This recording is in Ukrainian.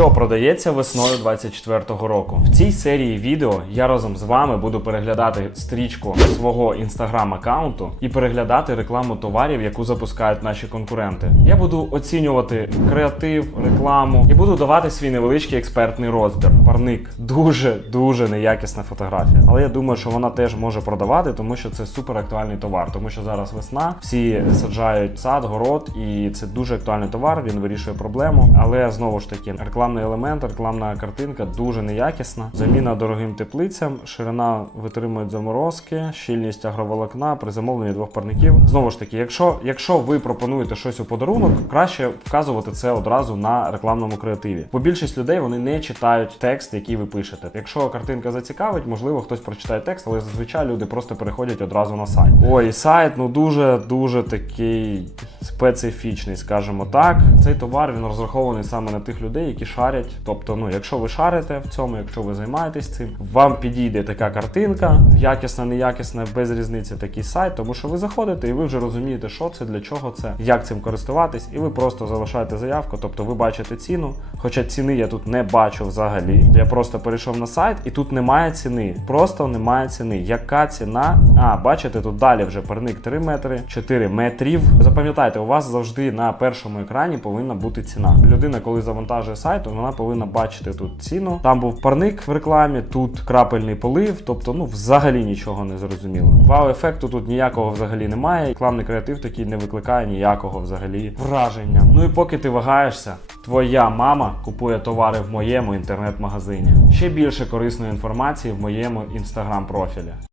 Що продається весною 24-го року? В цій серії відео я разом з вами буду переглядати стрічку свого інстаграм-аккаунту і переглядати рекламу товарів, яку запускають наші конкуренти. Я буду оцінювати креатив, рекламу і буду давати свій невеличкий експертний розбір. Парник дуже дуже неякісна фотографія. Але я думаю, що вона теж може продавати, тому що це супер актуальний товар. Тому що зараз весна, всі саджають сад, город, і це дуже актуальний товар. Він вирішує проблему. Але знову ж таки, рекламний елемент, рекламна картинка дуже неякісна. Заміна дорогим теплицям, ширина витримують заморозки, щільність агроволокна при замовленні двох парників. Знову ж таки, якщо, якщо ви пропонуєте щось у подарунок, краще вказувати це одразу на рекламному креативі. Бо більшість людей вони не читають текст, який ви пишете. Якщо картинка зацікавить, можливо, хтось прочитає текст, але зазвичай люди просто переходять одразу на сайт. Ой, сайт ну дуже дуже такий специфічний, скажімо так. Цей товар він розрахований саме на тих людей, які шарять. Тобто, ну, якщо ви шарите в цьому, якщо ви займаєтесь цим, вам підійде така картинка, якісна, неякісна, без різниці такий сайт, тому що ви заходите і ви вже розумієте, що це, для чого це, як цим користуватись, і ви просто залишаєте заявку. Тобто ви бачите ціну. Хоча ціни я тут не бачу взагалі. Я просто перейшов на сайт, і тут немає ціни. Просто немає ціни. Яка ціна? А, бачите, тут далі вже парник 3 метри, 4 метрів. Запам'ятайте, у вас завжди на першому екрані повинна бути ціна. Людина, коли завантажує сайт, вона повинна бачити тут ціну. Там був парник в рекламі, тут крапельний полив, тобто, ну взагалі нічого не зрозуміло. Вау-ефекту тут ніякого взагалі немає. Рекламний креатив такий не викликає ніякого взагалі враження. Ну і поки ти вагаєшся, твоя мама купує товари в моєму інтернет-магазині. Ще більше корисної інформації в моєму інстаграм профілі.